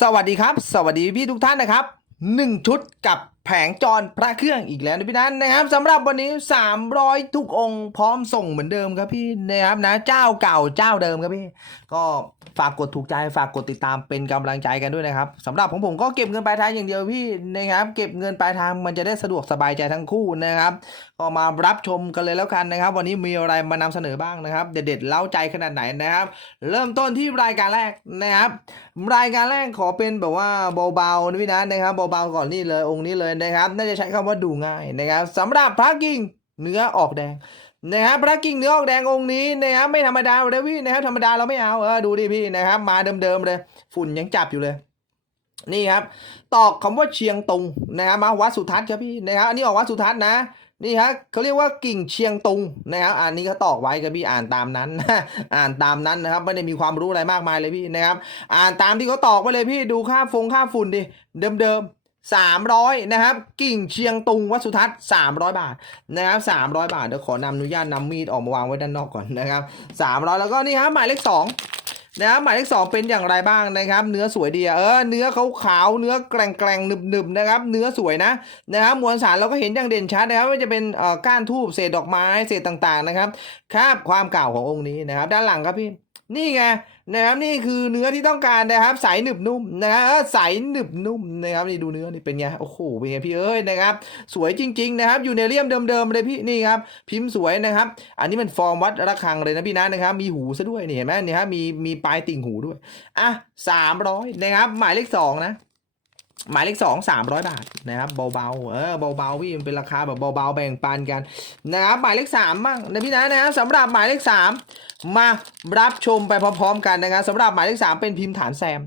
สวัสดีครับ สวัสดีพี่ทุกท่านนะครับหนึ่งชุดกับ แผงจรพระเครื่องอีกแล้วนะพี่นันนะครับสำหรับวันนี้ 300 ทุกองค์พร้อมส่งเหมือนเดิมครับพี่นะครับนะเจ้าเก่าเจ้าเดิมครับพี่ ก็ฝากกดถูกใจฝากกดติดตามเป็นกำลังใจกันด้วยนะครับสำหรับของผมก็เก็บเงินปลายทางอย่างเดียวพี่นะครับ เก็บเงินปลายทางมันจะได้สะดวกสบายใจทั้งคู่นะครับ ก็มารับชมกันเลยแล้วกันนะครับ วันนี้มีอะไรมานำเสนอบ้างนะครับ เด็ดๆเล้าใจขนาดไหนนะครับ เริ่มต้นที่รายการแรกนะครับ รายการแรกขอเป็นแบบว่าเบาๆนะพี่นะนะครับเบาๆก่อนนี่เลยองค์นี้เลยนะครับ น่าจะใช้คำว่าดูง่ายนะครับสำหรับพระกิ่งเนื้อออกแดงนะครับพระกิ่งเนื้อออกแดงองค์นี้นะครับไม่ธรรมดาเลยพี่นะครับธรรมดาเราไม่เอาเออดูดิพี่นะครับ มาเดิมๆเลย ฝุ่นยังจับอยู่เลยนี่ครับ ตอกคำว่าเชียงตุงนะครับมาวัดสุทัศน์ครับพี่นะครับอันนี้ออกวัดสุทัศน์นะนี่ฮะเขาเรียกว่ากิ่งเชียงตุงนะครับอันนี้เขาตอกไว้ครับพี่อ่านตามนั้น อ่านตามนั้นนะครับไม่ได้มีความรู้อะไรมากมายเลยพี่นะครับ อ่านตามที่เขาตอกไว้เลยพี่ดูค่าฟงค่าฝุ่นดิเดิมๆ สามร้อยนะครับ กิ่งเชียงตุงวัดสุทัศน์สามร้อยบาทนะครับสามร้อยบาทเดี๋ยวขอนำอนุญาตนำมีดออกมาวางไว้ด้านนอกก่อนนะครับสามร้อยแล้วก็นี่ฮะหมายเลขสองนะครับหมายเลขสองเป็นอย่างไรบ้างนะครับ เนื้อสวยดีเออเนื้อขาวขาวเนื้อแกร่งแกร่งๆหนึบหนึบๆนะครับ เนื้อสวยนะนะครับมวลสารเราก็เห็นอย่างเด่นชัดนะครับว่าจะเป็นเอ่อก้านทูบเศษดอกไม้เศษต่างๆนะครับคราบความเก่าขององค์นี้นะครับ ด้านหลังครับพี่ นี่ไงนะครับนี่คือเนื้อที่ต้องการนะครับใสหนึบนุ่มนะครับใสหนึบนุ่มนะครับนี่ดูเนื้อนี่เป็นไงโอ้โหเป็นไงพี่เอ้ยนะครับสวยจริง ๆ นะครับอยู่ในเลี่ยมเดิมๆเลยพี่นี่ครับพิมพ์สวยนะครับ อันนี้มันฟอร์มวัดระฆังเลยนะพี่นะนะครับ มีหูซะด้วยนี่เห็นไหมนี่ครับมีมีปลายติ่งหูด้วยอะสามร้อยนะครับหมายเลขสองนะ หมายเลขสองสามร้อยบาทนะครับเบาๆเออเบาๆพี่มันเป็นราคาแบบเบาๆแบ่งปันกันนะครับหมายเลขสามบ้างนะพี่นะนะครับสำหรับหมายเลขสามมารับชมไปพร้อมๆ กันนะครับสำหรับหมายเลขสามเป็นพิมพ์ฐานแซม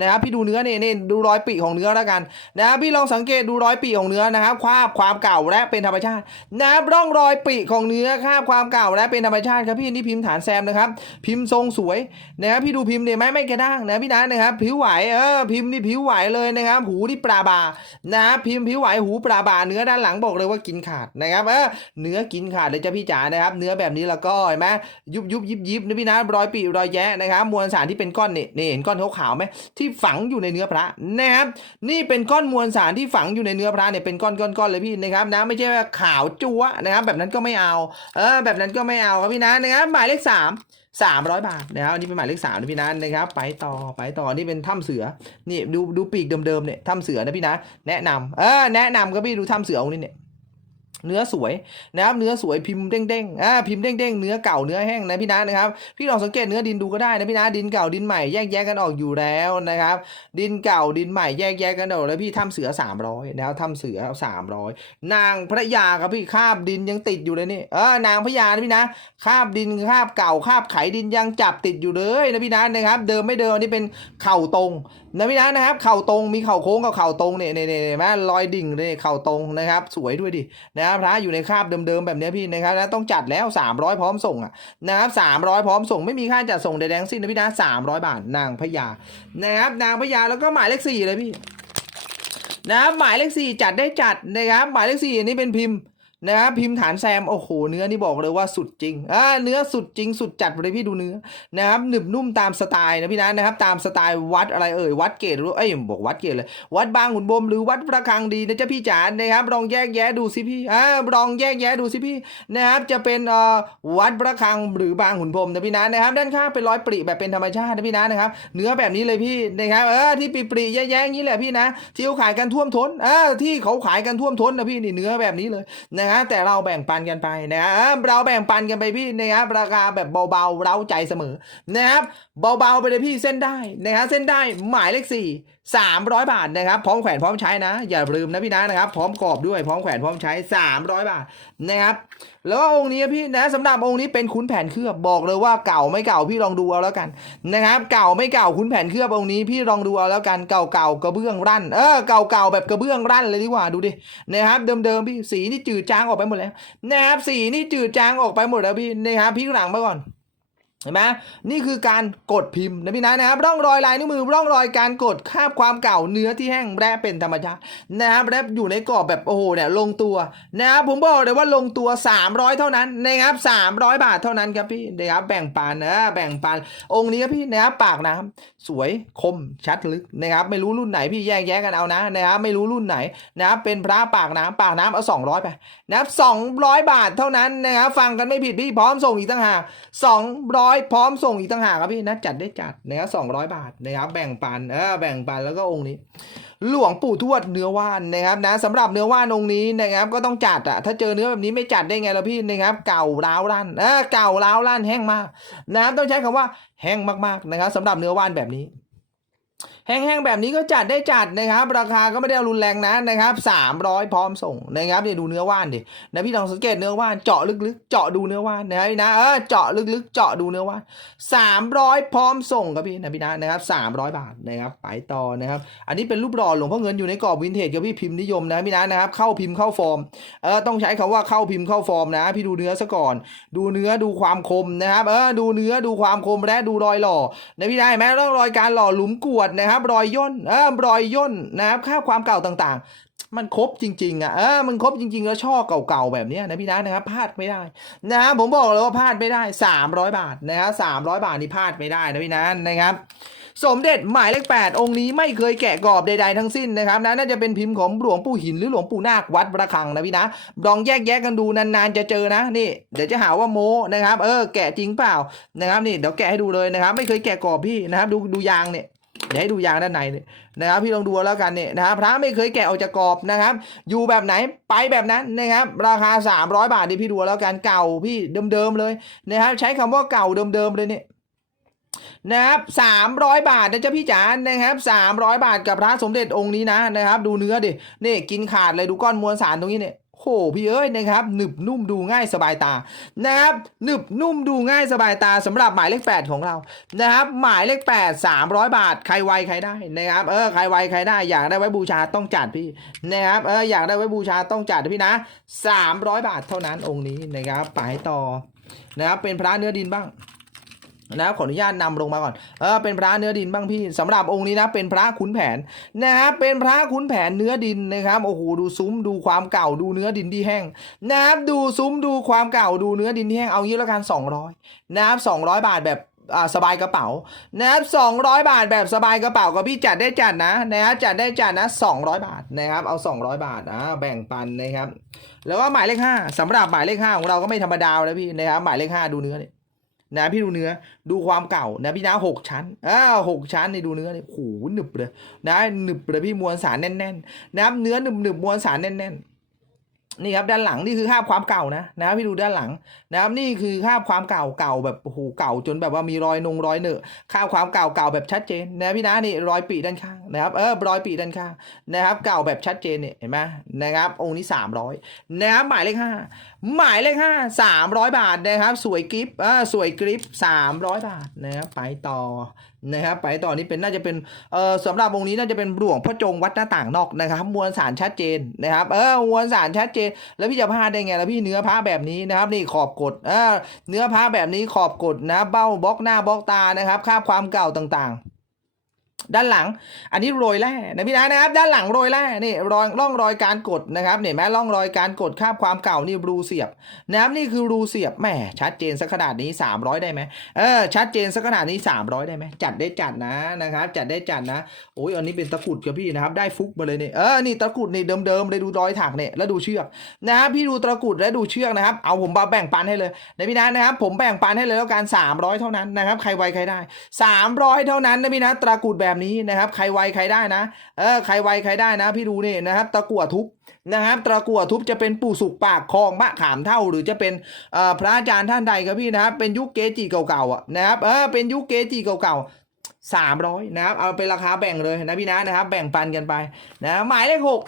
นะครับพี่ดูเนื้อเนี่ยนี่ดูรอยปีของเนื้อแล้วกันนะครับพี่ลองสังเกตดูรอยปีของเนื้อนะครับคราบความเก่าและเป็นธรรมชาตินะครับร่องรอยปีของเนื้อคราบความเก่าและเป็นธรรมชาติครับพี่นี่พิมพ์ฐานแซมนะครับพิมพ์ทรงสวยนะครับพี่ดูพิมพ์เนี่ยไหมไม่กระด้างนะพี่นะนะครับผิวไหวเออพิมพ์นี่ผิวไหวเลยนะครับหูนี่ปลาบานะครับพิมพ์ผิวไหวหูปลาบาเนื้อด้านหลังบอกเลยว่ากินขาดนะครับเออเนื้อกินขาดเลยจ้ะพี่จ๋านะครับ เนื้อแบบนี้แล้วก็เห็นไหมยุบยุบยิบยิบนะพี่นะรอยปีรอยแยะนะครับมวลสารที่เป็นก้อนนี่นี่เห็นก้อนขาวๆไหมที่ฝังอยู่ในเนื้อพระนะครับนี่เป็นก้อนมวลสารที่ฝังอยู่ในเนื้อพระเนี่ยเป็นก้อนๆๆเลยพี่นะครับนะไม่ใช่ว่าขาวจั๊วนะครับแบบนั้นก็ไม่เอาเออแบบนั้นก็ไม่เอาครับพี่นะนะครับหมายเลขสามสามร้อยบาทนะครับอันนี้เป็นหมายเลขสามนะพี่นะนะครับ ไปต่อไปต่อนี่เป็นถ้ำเสือนี่ดูดูปีกเดิมๆเนี่ยถ้ำเสือนะพี่นะ แนะนำเออแนะนำครับพี่ดูถ้ำเสือองค์นี้เนี่ย เนื้อสวยนะครับเนื้อสวยพิมพ์เด้งๆอ่าพิมพ์เด้งๆเนื้อเก่าเนื้อแห้งนะพี่นะนะครับพี่ลองสังเกตเนื้อดินดูก็ได้นะพี่นะดินเก่าดินใหม่แยกแยะกันออกอยู่แล้วนะครับ ดินเก่าดินใหม่แยกแยะกันออกแล้วพี่ถ้ำเสือ 300นะครับถ้ำเสือ 300 นางพระยาครับพี่คาบดินยังติดอยู่เลยนี่เออนางพระยานะพี่นะคาบดินคาบเก่าคาบไขดินยังจับติดอยู่เลยนะพี่นะนะครับ เดิมไม่เดิมนี่เป็นเข่าตรงนะพี่นะนะครับ เข่าตรงมีเข่าโค้งกับเข่าตรงเนี่ยเนี่ยเนี่ยเห็นไหมรอยดิ่งเลยเข่าตรงนะครับ สวยด้วยดินะครับพระอยู่ในคาบเดิมๆแบบนี้พี่นะครับนะต้องจัดแล้ว 300 พร้อมส่งอะนะครับ300พร้อมส่งไม่มีค่าจัดส่งใดๆทั้งสิ้นนะพี่นะ300บาทนางพญานะครับนางพญาแล้วก็หมายเลขสี่เลยพี่นะครับหมายเลขสี่จัดได้จัดนะครับหมายเลขสี่อันนี้เป็นพิมพ์ นะครับพิมพ์ฐานแซม โอ้โห เนื้อนี่บอกเลยว่าสุดจริงอ่าเนื้อสุดจริง สุดจัดเลยพี่ดูเนื้อนะครับหนึบนุ่มตามสไตล์นะพี่นะนะครับ ตามสไตล์วัดอะไรเอ่ยวัดเกตหรือเอ้ยบอกวัดเกตเลย วัดบางขุนบมหรือวัดประคังดีนะจ๊ะพี่จ๋านะครับลองแยกแยะดูสิพี่อ่าลองแยกแยะดูสิพี่นะครับจะเป็นเอ่อวัดประคังหรือบางขุนพรมนะพี่นะนะครับ ด้านข้างเป็นร้อยปริแบบเป็นธรรมชาตินะพี่นะนะครับ เนื้อแบบนี้เลยพี่นะครับเออที่ปริปริแยะๆอย่างนี้แหละพี่นะที่เขาขายกันท่วมท้นเออที่เขาขายกันท่วมท้นนะพี่นี่เนื้อแบบนี้เลยนะนะแต่เราแบ่งปันกันไปนะครับเราแบ่งปันกันไปพี่นะครับราคาแบบเบาๆ เร้าใจเสมอนะครับเบาๆไปเลยพี่เส้นได้นะครับเส้นได้หมายเลขสี่ สามร้อยบาทนะครับพร้อมแขวนพร้อมใช้นะ อย่าลืมนะพี่นะนะครับพร้อมกรอบด้วยพร้อมแขวนพร้อมใช้สามร้อยบาทนะครับแล้วองค์นี้พี่นะสำหรับองค์นี้เป็นขุนแผนเคลือบบอกเลยว่าเก่าไม่เก่าพี่ลองดูเอาแล้วกันนะครับเก่าไม่เก่าขุนแผนเคลือบองค์นี้พี่ลองดูเอาแล้วกันเก่าเก่ากระเบื้องรั่นเออเก่าเก่าแบบกระเบื้องรั่นเลยดีกว่าดูดินะครับเดิมๆพี่สีนี่จืดจางออกไปหมดแล้วนะครับสีนี่จืดจางออกไปหมดแล้วพี่นะครับพี่หลังมาก่อน เห็นไหมนี่คือการกดพิมพ์นะพี่นะนะครับร่องรอยลายนิ้วมือร่องรอยการกดคาบความเก่าเนื้อที่แห้งแร่เป็นธรรมชาตินะครับแร่อยู่ในกรอบแบบโอ้โหเนี่ยลงตัวนะครับผมบอกเลยว่าลงตัว 300 เท่านั้นนะครับ300 บาทเท่านั้นครับพี่นะครับแบ่งปันนะแบ่งปันองค์นี้ครับพี่นะครับปากน้ำสวยคมชัดลึกนะครับไม่รู้รุ่นไหนพี่แยกแยะกันเอานะนะครับไม่รู้รุ่นไหนนะครับเป็นพระปากน้ำปากน้ำเอา 200 ไปนะครับ200 บาทเท่านั้นนะครับฟังกันไม่ผิดพี่พร้อมส่งอีกต่างหาก200พร้อมส่งอีกต่างหากครับพี่นะจัดได้จัดนะครับ200บาทนะครับแบ่งปันเออแบ่งปันแล้วก็องค์นี้ หลวงปู่ทวดเนื้อว่านนะครับนะสำหรับเนื้อว่านองค์นี้นะครับก็ต้องจัดอะถ้าเจอเนื้อแบบนี้ไม่จัดได้ไงล่ะพี่นะครับเก่าร้าวลั่นเออเก่าร้าวลั่นแห้งมากนะครับต้องใช้คำว่าแห้งมากๆนะครับสำหรับเนื้อว่านแบบนี้ แห้งๆแบบนี้ก็จัดได้จัดนะครับ ราคาก็ไม่ได้รุนแรงนะนะครับ300 พร้อมส่งนะครับเนี่ยดูเนื้อว่านดินะพี่ลองสังเกตเนื้อว่านเจาะลึกๆ เจาะดูเนื้อว่านนะพี่นะเออเจาะลึกๆ เจาะดูเนื้อว่าน300 พร้อมส่งครับพี่นะพี่นะนะครับ300 บาทนะครับไปต่อนะครับอันนี้เป็นรูปหล่อหลวงพ่อเงินอยู่ในกรอบวินเทจกับพี่พิมพ์นิยมนะพี่นะนะครับเข้าพิมพ์เข้าฟอร์มเออต้องใช้คำว่าเข้าพิมพ์เข้าฟอร์มนะ พี่ดูเนื้อซะก่อน ดูเนื้อดูความคมนะครับเออดูเนื้อดูความคมและดูรอยหล่อนะพี่ได้ไหมต้องรอยการหล่อหลุมกวดนะครับรอยย่นเออรอยย่นนะครับค่าความเก่าต่างๆ มันครบจริงๆอะเออมันครบจริง ๆ แล้วช่อเก่าๆแบบนี้นะพี่นะนะครับพลาดไม่ได้นะผมบอกเลยว่าพลาดไม่ได้ 300 บาทนะครับ300บาทนี่พลาดไม่ได้นะพี่นะนะครับสมเด็จหมายเลขแปดองค์นี้ไม่เคยแกะกรอบใดๆทั้งสิ้นนะครับนะน่าจะเป็นพิมพ์ของหลวงปู่หินหรือหลวงปู่นาควัดประคังนะพี่นะลองแยกแยะกันดูนานๆจะเจอนะนี่เดี๋ยวจะหาว่าโมนะครับ เออแกะจริงเปล่านะครับนี่เดี๋ยวแกะให้ดูเลยนะครับ ไม่เคยแกะกรอบพี่นะครับ ดูดูยางเนี่ย เดี๋ยวให้ดูยางด้านในเนี่ยนะครับพี่ลองดูแล้วกันเนี่ยนะครับพระไม่เคยแกะออกจากกรอบนะครับ อยู่แบบไหนไปแบบนั้นนะครับราคา 300 บาทนี่พี่ดูแล้วกันเก่าพี่เดิมๆเลยนะครับใช้คำว่าเก่าเดิมๆเลยเนี่ยนะครับสามร้อยบาทนะจ๊ะพี่จ๋านะครับสามร้อยบาทกับพระสมเด็จองค์นี้นะนะครับ ดูเนื้อดินี่กินขาดเลยดูก้อนมวลสารตรงนี้เนี่ย โหพี่เอ้ยนะครับหนึบนุ่มดูง่ายสบายตานะครับหนึบนุ่มดูง่ายสบายตาสำหรับหมายเลขแปดของเรานะครับหมายเลขแปดสามร้อยบาท ใครไวใครได้นะครับเออใครไวใครได้อยากได้ไว้บูชาต้องจัดพี่นะครับเอออยากได้ไว้บูชาต้องจัดพี่นะสามร้อยบาทเท่านั้นองค์นี้นะครับไปต่อนะครับเป็นพระเนื้อดินบ้าง นะครับขออนุญาตนำลงมาก่อนเออเป็นพระเนื้อดินบ้างพี่สำหรับองค์นี้นะเป็นพระขุนแผนนะครับเป็นพระขุนแผนเนื้อดินนะครับโอ้โหดูซุ้มดูความเก่าดูเนื้อดินที่แห้งนะครับดูซุ้มดูความเก่าดูเนื้อดินที่แห้งเอางี้แล้วกัน200นะครับ200 บาทแบบอ่าสบายกระเป๋านะครับ200 บาทแบบสบายกระเป๋าก็พี่จัดได้จัดนะนะครับจัดได้จัดนะ 200 บาทนะครับเอา 200 บาทนะแบ่งปันนะครับ แล้วก็หมายเลขห้าสำหรับหมายเลขห้าของเราก็ไม่ธรรมดาแล้วพี่นะครับหมายเลขห้าดูเนื้อเนี่ย นะพี่ดูเนื้อดูความเก่านะพี่นะหกชั้นอ่าหกชั้นนี่ดูเนื้อเนี่ยโอ้โหหนึบเลยนะหนึบเลยพี่มวลสารแน่นๆนะครับเนื้อหนึบหนึบมวลสารแน่นๆ นี่ครับด้านหลังนี่คือคราบความเก่านะนะครับพี่ดูด้านหลังนะครับนี่คือคราบความเก่าเก่าแบบโอ้โหเก่าจนแบบว่ามีรอยนงรอยเหนอะคราบความเก่าเก่าแบบชัดเจนนะพี่นะนี่รอยปีด้านข้างนะครับเออรอยปีด้านข้างนะครับ เก่าแบบชัดเจนเนี่ยเห็นไหมนะครับ องค์นี้สามร้อยนะครับหมายเลขห้าหมายเลขห้าสามร้อยบาทนะครับ สวยกริปอ่าสวยกริปสามร้อยบาทนะครับไปต่อนะครับไปต่อนี่เป็นน่าจะเป็นเอ่อสำหรับวงนี้น่าจะเป็นหลวงพ่อจงวัดหน้าต่างนอกนะครับ มวลสารชัดเจนนะครับเออมวลสารชัดเจน แล้วพี่จะพลาดได้ไงแล้วพี่เนื้อผ้าแบบนี้นะครับนี่ขอบกดเออเนื้อผ้าแบบนี้ขอบกดนะเบ้าบล็อกหน้าบล็อกตานะครับคาบความเก่าต่างๆ ด้านหลัง อันนี้โรยแร่นะพี่นะนะครับ ด้านหลังโรยแร่นี่รอยร่องรอยการกดนะครับเนี่ยแม้ร่องรอยการกดคาบความเก่านี่รูเสียบนะครับนี่คือรูเสียบแหมชัดเจนสักขนาดนี้ 300 ได้ไหมเออชัดเจนสักขนาดนี้ 300 ได้ไหมจัดได้จัดนะนะครับ จัดได้จัดนะโอ้ยอันนี้เป็นตะกุดครับพี่นะครับ ได้ฟุกมาเลยเนี่ยเออนี่ตะกุดนี่เดิมๆเลยดูรอยถักเนี่ยแล้วดูเชือกนะครับพี่ดูตะกุดและดูเชือกนะครับ เอาผมมาแบ่งปันให้เลยนะพี่นะนะครับ ผมแบ่งปันให้เลยแล้วกัน300 เท่านั้นนะครับ ใครไวใครได้ 300 เท่านั้นนะพี่นะตะกุดแบบนี้นะครับใครไวใครได้นะเออใครไวใครได้นะ พี่ดูนี่นะครับ ตะกั่วทุบนะครับ ตะกั่วทุบจะเป็นปู่สุกปากคลองมะขามเท่า หรือจะเป็นพระอาจารย์ท่านใดครับพี่นะครับ เป็นยุคเกจิเก่าๆอะนะครับเออเป็นยุคเกจิเก่าๆสามร้อยนะครับเอาเป็นราคาแบ่งเลยนะพี่นะนะครับ แบ่งปันกันไปนะหมายเลขหก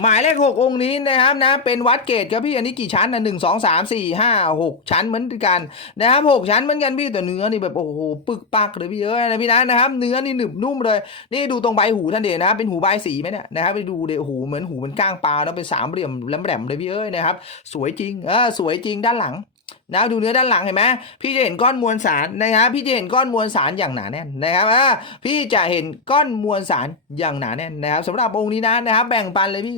หมายเลขหกองค์นี้นะครับนะเป็นวัดเกตครับพี่อันนี้กี่ชั้นนะหนึ่งสองสามสี่ห้าหกชั้นเหมือนกันนะครับหกชั้นเหมือนกันพี่แต่เนื้อนี่แบบโอ้โหปึกปักเลยพี่เอ้ยนะพี่นะนะครับ เนื้อนี่หนึบนุ่มเลย นี่ดูตรงใบหูท่านเดชนะครับเป็นหูใบสีไหมเนี่ยนะครับไปดูเดหูเหมือนหูเหมือนก้างปลาแล้วเป็นสามเหลี่ยมแหลมๆเลยพี่เอ้ยนะครับ สวยจริงเออสวยจริงด้านหลัง นะดูเนื้อด้านหลังเห็นไหมพี่จะเห็นก้อนมวลสารนะครับพี่จะเห็นก้อนมวลสารอย่างหนาแน่นนะครับอ่าพี่จะเห็นก้อนมวลสารอย่างหนาแน่นนะครับสำหรับองค์นี้นะนะครับ แบ่งปันเลยพี่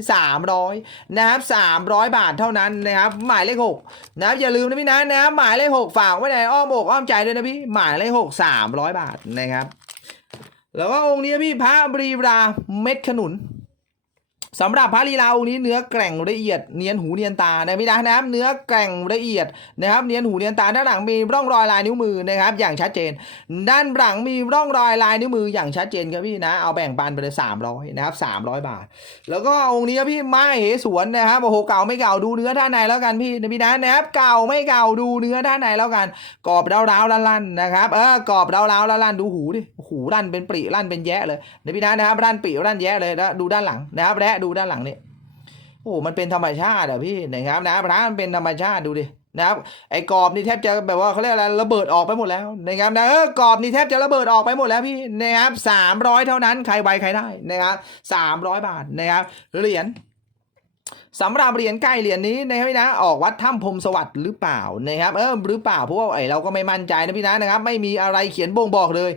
300นะครับ300 บาทเท่านั้นนะครับ หมายเลขหกนะครับอย่าลืมนะพี่นะนะครับหมายเลขหกฝากไว้ในอ้อมอกอ้อมใจด้วยนะพี่หมายเลขหก300 บาทนะครับแล้วก็องค์นี้พี่พระบรีราเม็ดขนุน สำหรับพระลีลาองค์นี้เนื้อแกร่งละเอียดเนียนหูเนียนตานะพี่นะนะครับเนื้อแกร่งละเอียดนะครับเนียนหูเนียนตาด้านหลังมีร่องรอยลายนิ้วมือนะครับอย่างชัดเจน ด้านหลังมีร่องรอยลายนิ้วมืออย่างชัดเจนครับพี่นะเอาแบ่งปันไปเลย300นะครับ300บาท แล้วก็องค์นี้พี่ไม้เหสวนนะครับโอ้โหเก่าไม่เก่าดูเนื้อด้านในแล้วกันพี่นะพี่นะนะครับเก่าไม่เก่าดูเนื้อด้านในแล้วกันกรอบร้าวๆลั่นๆนะครับเออกรอบร้าวๆลั่นๆดูหูดิหูลั่นเป็นปริลั่นเป็นแยะเลยนะพี่นะนะครับลั่นปริลั่นแยะเลยแล้วดูด้านหลังนะครับและดูด้านหลังนี่โอ้มันเป็นธรรมชาติอะพี่นะครับนะพระมันเป็นธรรมชาติดูดินะครับไอ้กรอบนี่แทบจะแบบว่าเขาเรียกอะไรระเบิดออกไปหมดแล้วนะครับนะเออกรอบนี่แทบจะระเบิดออกไปหมดแล้วพี่นะครับสามร้อยเท่านั้นใครไวใครได้นะครับสามร้อยบาทนะครับเหรียญ สำหรับเหรียญไก่เหรียญนี้นะครับพี่นะ ออกวัดถ้ำพรมสวัสดิ์หรือเปล่านะครับเออหรือเปล่าเพราะว่าไอเราก็ไม่มั่นใจนะพี่นะนะครับ ไม่มีอะไรเขียนบ่งบอกเลย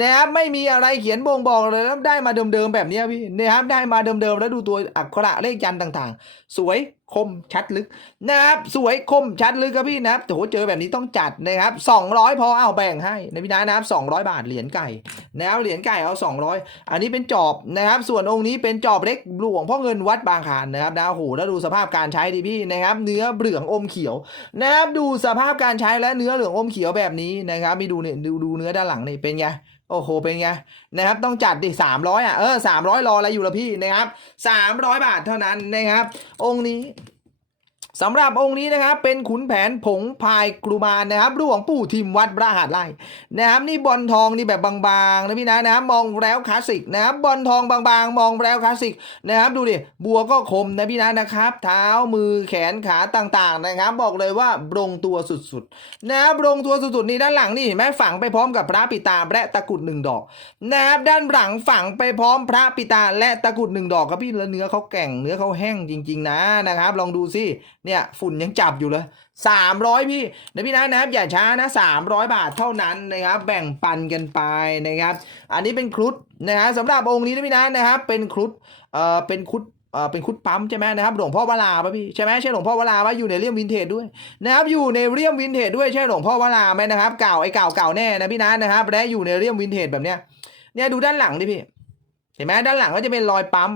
นะครับไม่มีอะไรเขียนบ่งบอกเลยแล้วได้มาเดิมๆแบบนี้พี่นะครับได้มาเดิมๆแล้วดูตัวอักขระเลขยันต์ต่างๆ สวยคมชัดลึกนะครับสวยคมชัดลึกครับพี่นะครับโอ้โหเจอแบบนี้ต้องจัดนะครับ200 พอเอาแบ่งให้นะพี่นะนะครับ200 บาทเหรียญไก่ นะครับเหรียญไก่เอา 200 อันนี้เป็นจอบนะครับ ส่วนองค์นี้เป็นจอบเล็กหลวงพ่อเงินวัดบางขานนะครับนะโอ้โหแล้วดูสภาพการใช้ดิพี่นะครับ เนื้อเหลืองอมเขียวนะครับดูสภาพการใช้และเนื้อเหลืองอมเขียวแบบนี้นะครับมีดูเนี่ยดูดูเนื้อด้านหลังนี่เป็นไงโอ้โห เป็นไงนะครับ ต้องจัดดิสามร้อยอะ เออสามร้อยรออะไรอยู่ละพี่นะครับสามร้อยบาทเท่านั้นนะครับ องค์นี้ สำหรับองค์นี้นะครับเป็นขุนแผนผงพายกรุมานนะครับหลวงปู่ทิมวัดพระหาดไร่นะครับนี่บอลทองนี่แบบบางๆนะพี่นะนะครับมองแล้วคลาสสิกนะครับบอลทองบางๆ มองแล้วคลาสสิกนะครับดูดิบัวก็คมนะพี่นะนะครับ เท้ามือแขนขาต่างๆนะครับ บอกเลยว่าบรงตัวสุดๆนะครับบรงตัวสุดๆนี่ด้านหลังนี่เห็นไหมฝังไปพร้อมกับพระปิตาและตะกรุดหนึ่งดอกนะครับด้านหลังฝังไปพร้อมพระปิตาและตะกรุดหนึ่งดอกครับพี่แล้วเนื้อเขาแก่งเนื้อเขาแห้งจริง ๆ นะนะครับ ลองดูสิเนี่ยฝุ่นยังจับอยู่เลย 300 พี่นะพี่นะนะครับอย่าช้านะ 300 บาทเท่านั้นนะครับ แบ่งปันกันไปนะครับ อันนี้เป็นครุฑนะฮะสำหรับองค์นี้นะพี่นะนะครับ เป็นครุฑเอ่อเป็นครุฑเอ่อเป็นครุฑปั๊มใช่ไหมนะครับหลวงพ่อวราป่ะพี่ใช่ไหมใช่หลวงพ่อวราป่ะอยู่ในเรียมวินเทจด้วยนะครับอยู่ในเรียมวินเทจด้วยใช่หลวงพ่อวราไหมนะครับเก่าไอ้เก่าเก่าแน่นะพี่นะนะครับและอยู่ในเรียมวินเทจแบบเนี้ยเนี่ยดูด้านหลังดิพี่เห็นไหมด้านหลังก็จะเป็นรอยปั๊ม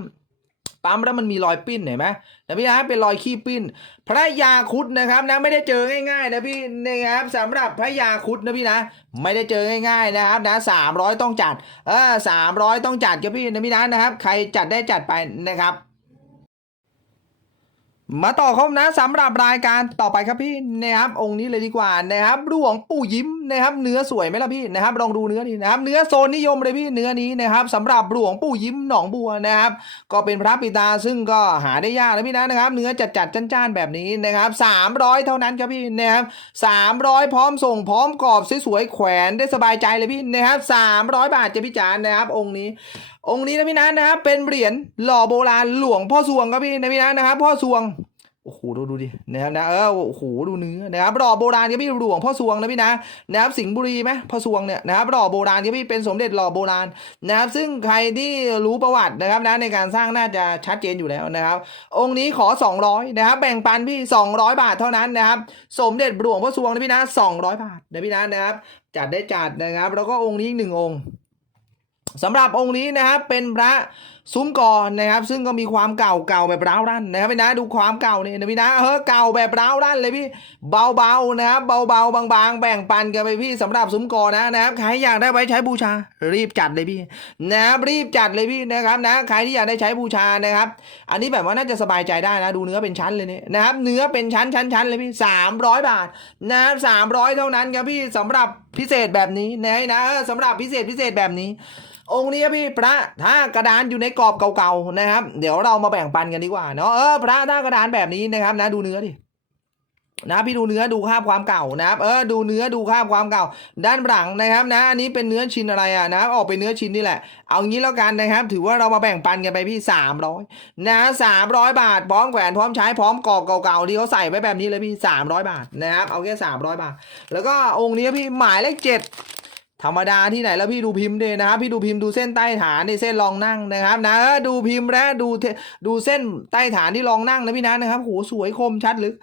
ปั๊มแล้วมันมีรอยปิ้นเห็นไหมนะพี่นะเป็นรอยขี้ปิ้น พระยาคุดนะครับนะไม่ได้เจอง่ายๆนะพี่นะครับสำหรับพระยาคุดนะพี่นะ ไม่ได้เจอง่ายๆนะครับนะสามร้อยต้องจัดเออสามร้อยต้องจัดครับพี่นะพี่นะนะครับ ใครจัดได้จัดไปนะครับ มาต่อครับนะสำหรับรายการต่อไปครับพี่นะครับองค์นี้เลยดีกว่านะครับหลวงปู่ยิ้มนะครับ เนื้อสวยไหมล่ะพี่นะครับลองดูเนื้อดีนะครับ เนื้อโซนนิยมเลยพี่เนื้อนี้นะครับสำหรับหลวงปู่ยิ้มหนองบัวนะครับ ก็เป็นพระปิตาซึ่งก็หาได้ยากนะพี่นะนะครับ เนื้อจัดจัดจ้านๆแบบนี้นะครับ300เท่านั้นครับพี่นะครับ300พร้อมส่งพร้อมกรอบสวยๆแขวนได้สบายใจเลยพี่นะครับ300บาทจะพี่จานนะครับ องค์นี้องค์นี้นะพี่นัทนะครับ เป็นเหรียญหล่อโบราณหลวงพ่อสวงครับพี่นะพี่นัทนะครับ พ่อสวงโอ้โหดูดูดินะครับนะเออโอ้โหดูเนื้อนะครับหล่อโบราณครับพี่หลวงพ่อสวงนะพี่นะนะครับสิงห์บุรีไหมพ่อสวงเนี่ยนะครับหล่อโบราณครับพี่เป็นสมเด็จหล่อโบราณนะครับซึ่งใครที่รู้ประวัตินะครับนะในการสร้างน่าจะชัดเจนอยู่แล้วนะครับ องค์นี้ขอ 200นะครับแบ่งปันพี่ 200 บาทเท่านั้นนะครับสมเด็จหลวงพ่อสวงนะพี่นะ200 บาทนะพี่นะนะครับจัดได้จัดนะครับ แล้วก็องค์นี้อีกหนึ่งองค์ สำหรับองค์นี้นะครับเป็นพระซุ้มกรนะครับ ซึ่งก็มีความเก่าเก่าแบบร้าวรั่นนะครับพี่นะดูความเก่าเนี่ยนะพี่นะเฮ้อเก่าแบบร้าวรั่นเลยพี่เบาๆนะครับเบาๆบางๆ แบ่งปันกันไปพี่สำหรับซุ้มกรนะนะครับใครอยากได้ไว้ใช้บูชา รีบจัดเลยพี่นะครับรีบจัดเลยพี่นะครับนะใครที่อยากได้ใช้บูชานะครับ อันนี้แบบว่าน่าจะสบายใจได้นะดูเนื้อเป็นชั้นเลยเนี่ยนะครับเนื้อเป็นชั้นชั้นชั้นเลยพี่สามร้อยบาทนะครับสามร้อยเท่านั้นครับพี่สำหรับพิเศษแบบนี้นะนะเออสำหรับพิเศษพิเศษแบบนี้ องค์นี้พี่พระถ้ากระดานอยู่ในกรอบเก่าๆนะครับ เดี๋ยวเรามาแบ่งปันกันดีกว่าเนาะเออพระถ้ากระดานแบบนี้นะครับนะดูเนื้อดินะพี่ดูเนื้อดูภาพความเก่านะครับเออดูเนื้อดูภาพความเก่า ด้านหลังนะครับ นะอันนี้เป็นเนื้อชิ้นอะไรอะนะออกเป็นเนื้อชิ้นนี่แหละ เอางี้แล้วกันนะครับ ถือว่าเรามาแบ่งปันกันไปพี่300นะ300บาทพร้อมแขวนพร้อมใช้พร้อมกรอบเก่าๆที่เขาใส่ไว้แบบนี้เลยพี่300บาทนะครับเอาแค่300บาท แล้วก็องค์นี้พี่หมายเลขเจ็ด ธรรมดาที่ไหนแล้วพี่ดูพิมพ์ดินะครับ พี่ดูพิมพ์ดูเส้นใต้ฐานในเส้นรองนั่งนะครับ นะดูพิมพ์และดูเทดูเส้นใต้ฐานที่รองนั่งนะพี่นะนะครับโหสวยคมชัดลึก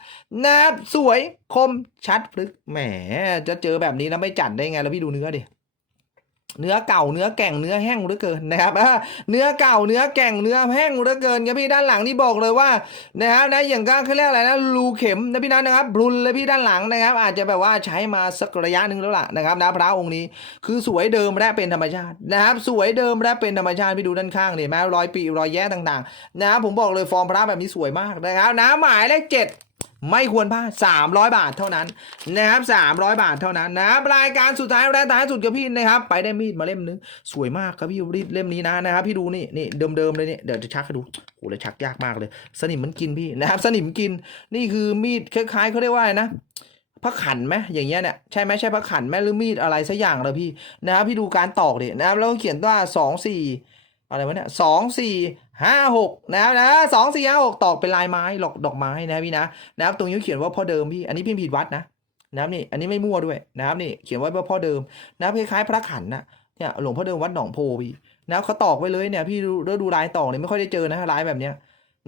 นะครับสวยคมชัดลึกแหมจะเจอแบบนี้แล้วไม่จัดได้ไงแล้วพี่ดูเนื้อดิ เนื้อเก่าเนื้อแก่งเนื้อแห้งเหลือเกินนะครับเนื้อเก่าเนื้อแก่งเนื้อแห้งเหลือเกินครับพี่ด้านหลังนี่บอกเลยว่านะครับนะอย่างก็เขาเรียกอะไรนะรูเข็มนะพี่นัทนะครับบรุนเลยพี่ด้านหลังนะครับ อาจจะแบบว่าใช้มาสักระยะหนึ่งแล้วล่ะนะครับนะพระองค์นี้คือสวยเดิมและเป็นธรรมชาตินะครับสวยเดิมและเป็นธรรมชาติพี่ดูด้านข้างเนี่ยแม้รอยปีรอยแย้ต่างๆ นะครับผมบอกเลยฟอร์มพระแบบนี้สวยมากนะครับนะหมายเลขเจ็ด ไม่ควรพลาด300 บาทเท่านั้นนะครับ300 บาทเท่านั้นนะครับรายการสุดท้ายและท้ายสุดกับพี่นะครับ ไปได้มีดมาเล่มนึงสวยมากครับพี่รีดเล่มนี้นะนะครับพี่ดูนี่นี่เดิมๆเลยเนี่ยเดี๋ยวจะชักให้ดูโหเลยชักยากมากเลย สนิมมันกินพี่นะครับ สนิมกินนี่คือมีดคล้ายๆเขาเรียกว่าอะไรนะพระขันไหมอย่างเงี้ยเนี่ยใช่ไหมใช่พระขันไหมหรือมีดอะไรสักอย่างเลยพี่นะครับพี่ดูการตอกดินะครับแล้วเขียนว่าสองสี่ อะไรวะเนี่ยสองสี่ห้าหกนะครับนะสองสี่ห้าหกตอกเป็นลายไม้หลอกดอกไม้นะพี่นะนะครับตรงนี้เขียนว่าพ่อเดิมพี่อันนี้พี่ผิดวัดนะนะครับนี่อันนี้ไม่มั่วด้วยนะครับนี่เขียนไว้ว่าพ่อเดิมนะครับคล้ายๆพระขันนะเนี่ยหลวงพ่อเดิมวัดหนองโพพี่นะครับเขาตอกไว้เลยเนี่ยพี่ดูดูลายตอกเนี่ยไม่ค่อยได้เจอนะลายแบบเนี้ย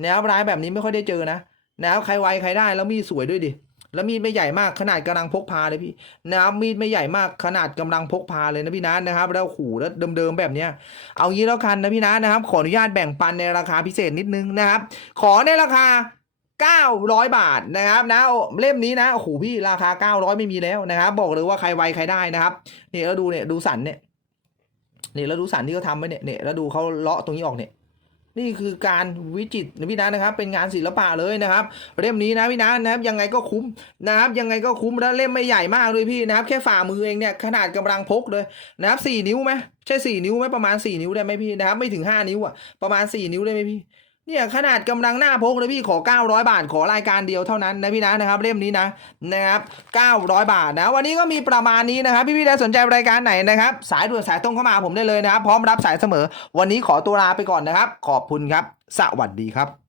แนวร้ายแบบนี้ไม่ค่อยได้เจอนะแนวใครไวใครได้แล้วมีสวยด้วยดิ แล้วมีดไม่ใหญ่มากขนาดกำลังพกพาเลยพี่นะครับมีดไม่ใหญ่มากขนาดกำลังพกพาเลยนะพี่นะนะครับแล้วขู่แล้วเดิมๆแบบเนี้ยเอางี้แล้วกันนะพี่นะนะครับ ขออนุญาตแบ่งปันในราคาพิเศษนิดนึงนะครับ ขอในราคา900 บาทนะครับนะเล่มนี้นะโอ้โหพี่ราคา 900 ไม่มีแล้วนะครับ บอกเลยว่าใครไวใครได้นะครับนี่แล้วดูเนี่ยดูสันเนี่ยนี่แล้วดูสันที่เขาทำไว้เนี่ยเนี่ยแล้วดูเขาเลาะตรงนี้ออกเนี่ย นี่คือการวิจิตนะพี่นะนะครับ เป็นงานศิลปะเลยนะครับ เล่มนี้นะพี่นะนะครับยังไงก็คุ้มนะครับ ยังไงก็คุ้มแล้วเล่มไม่ใหญ่มากเลยพี่นะครับ แค่ฝ่ามือเองเนี่ยขนาดกำลังพกเลยนะครับสี่นิ้วไหมใช่สี่นิ้วไหมประมาณสี่นิ้วได้ไหมพี่นะครับ ไม่ถึงห้านิ้วอะประมาณสี่นิ้วได้ไหมพี่ เนี่ยขนาดกำลังหน้าพกเลยพี่ขอ 900 บาทขอรายการเดียวเท่านั้นนะพี่นะนะครับ เล่มนี้นะนะครับ 900 บาทนะ วันนี้ก็มีประมาณนี้นะครับ พี่พี่ได้สนใจรายการไหนนะครับ สายด่วนสายตรงเข้ามาผมได้เลยนะครับ พร้อมรับสายเสมอ วันนี้ขอตัวลาไปก่อนนะครับ ขอบคุณครับ สวัสดีครับ